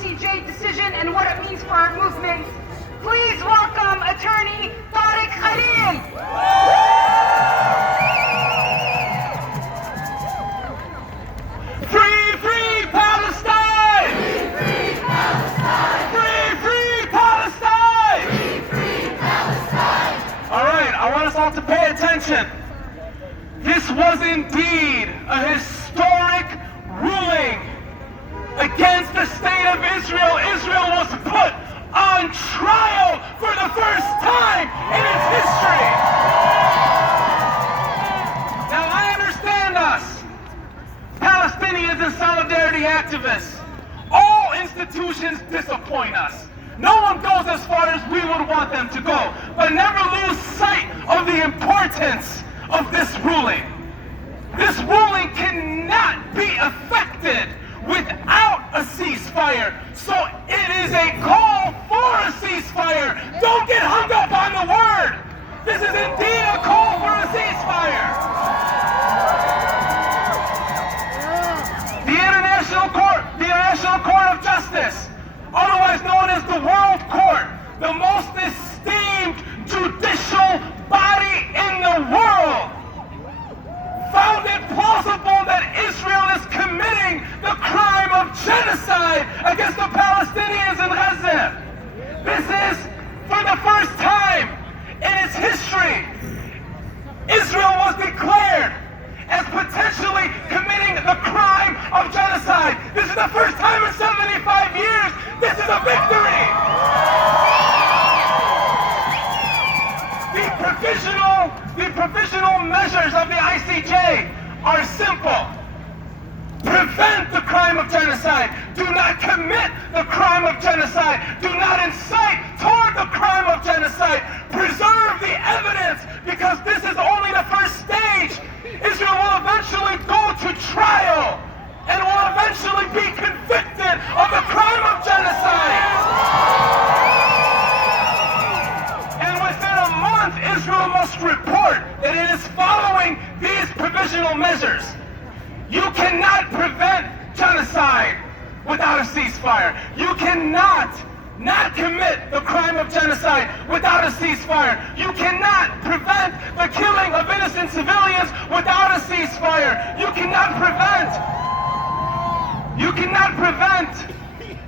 ICJ decision and what it means for our movement, please welcome attorney Tarek Khalil. Free, free Palestine! Free, free Palestine! Free, free Palestine! Free, free Palestine! All right, I want us all to pay attention. This was indeed a historic ruling against the state of Israel. Israel was put on trial for the first time in its history. Now I understand us, Palestinians and solidarity activists. All institutions disappoint us. No one goes as far as we would want them to go. But never lose sight of the importance of this ruling. This ruling cannot be effected without a ceasefire. So it is a call for a ceasefire. Don't get hung up on the word. This is indeed a call for a ceasefire. The International Court of Justice, otherwise known as the World Court, the most esteemed judicial body in the world, found it plausible that Israel is committing the crime of genocide against the Palestinians in Gaza. This is, for the first time in its history, Israel was declared as potentially committing the crime of genocide. This is the first time in 75 years. This is a victory. The provisional measures of the ICJ are simple. Prevent the crime of genocide. Do not commit the crime of genocide. Do not incite toward the crime of genocide. Preserve the evidence, because this is only the first stage. Israel will eventually go to trial and will eventually be convicted of the crime of genocide. And within a month, Israel must report that it is following these provisional measures. You cannot prevent genocide without a ceasefire. You cannot not commit the crime of genocide without a ceasefire. You cannot prevent the killing of innocent civilians without a ceasefire. You cannot prevent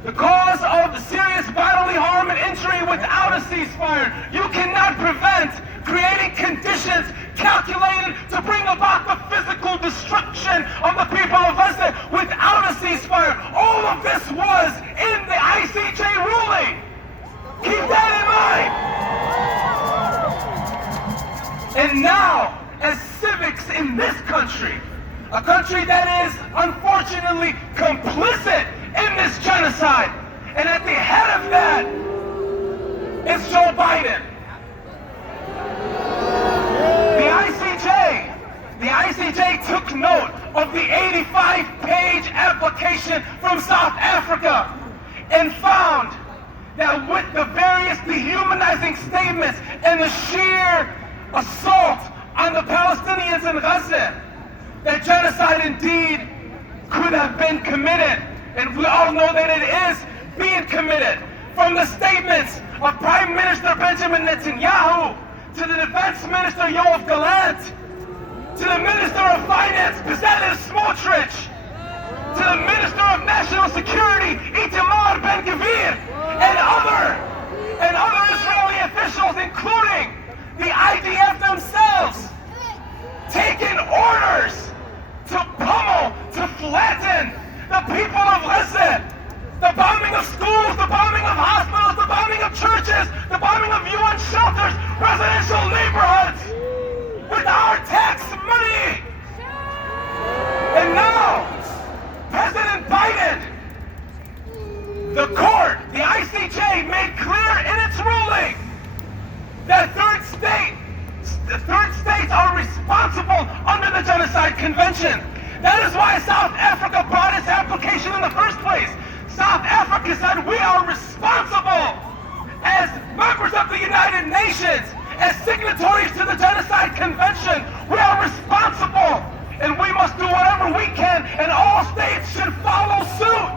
the cause of serious bodily harm and injury without a ceasefire. You cannot prevent creating conditions calculated to bring about the physical destruction of the people of Gaza without a ceasefire. All of this was in the ICJ ruling. Keep that in mind. And now, as civics in this country, a country that is unfortunately complicit in this genocide, and at the head of that is Joe Biden. The ICJ took note of the 85-page application from South Africa and found that with the various dehumanizing statements and the sheer assault on the Palestinians in Gaza, that genocide indeed could have been committed. And we all know that it is being committed. From the statements of Prime Minister Benjamin Netanyahu, to the Defense Minister Yoav Gallant, to the Minister of Finance Bezalel Smotrich, to the Minister of National Security Itamar Ben-Gvir, and other Israeli officials, including the IDF themselves, taking orders to pummel, to flatten the people of Gaza. The bombing of schools, the bombing of hospitals, the bombing of churches, the bombing of UN shelters, residential neighborhoods, with our tax money. And now, President Biden, the court, the ICJ, made clear in its ruling that third states are responsible under the Genocide Convention. That is why South Africa brought its application in the first place. South Africa said we are responsible as members of the United Nations, as signatories to the Genocide Convention. We are responsible, and we must do whatever we can, and all states should follow suit,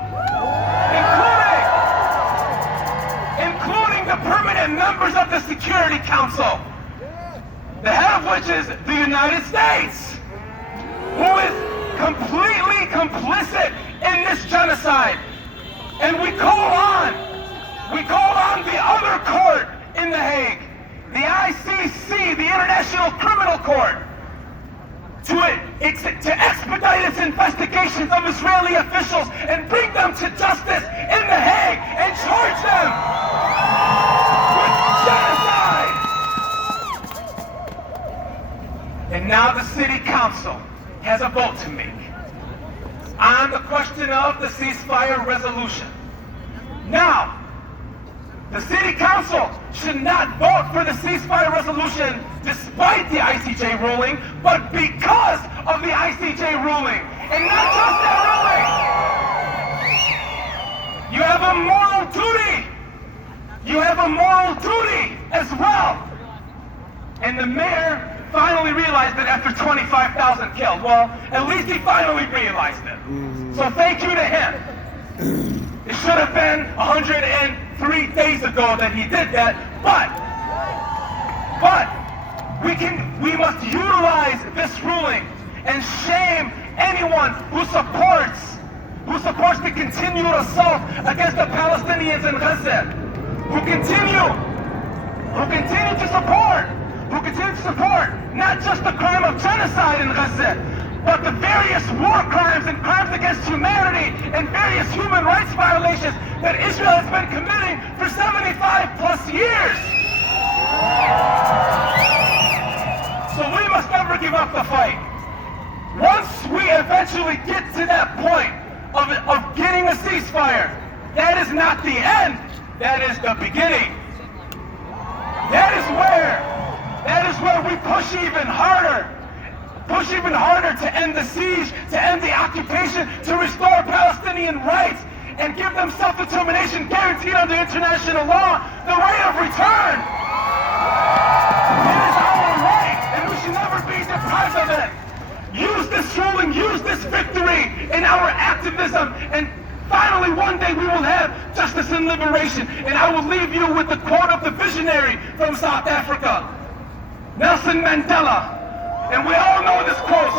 including by members of the Security Council, the head of which is the United States, who is completely complicit in this genocide. And we call on the other court in The Hague, the ICC, the International Criminal Court, to expedite its investigations of Israeli officials and bring them to justice in The Hague and charge them with genocide. And now the City Council has a vote to make on the question of the ceasefire resolution. Now, the City Council should not vote for the ceasefire resolution despite the ICJ ruling, but because of the ICJ ruling. And not just that ruling. You have a moral duty. You have a moral duty as well. And the mayor finally realized it after 25,000 killed. Well, at least he finally realized it. So thank you to him. It should have been 103 days ago that he did that, but we must utilize this ruling and shame anyone who supports the continued assault against the Palestinians in Gaza, who continue to support not just the crime of genocide in Gaza, but the various war crimes and crimes against humanity and various human rights violations that Israel has been committing for 75 plus years. So we must never give up the fight. Once we eventually get to that point of getting a ceasefire, that is not the end, that is the beginning. That is where we push even harder to end the siege, to end the occupation, to restore Palestinian rights, and give them self-determination guaranteed under international law, the right of return. It is our right, and we should never be deprived of it. Use this ruling, use this victory in our activism, and finally one day we will have justice and liberation. And I will leave you with the quote of the visionary from South Africa, Nelson Mandela. And we all know this quote.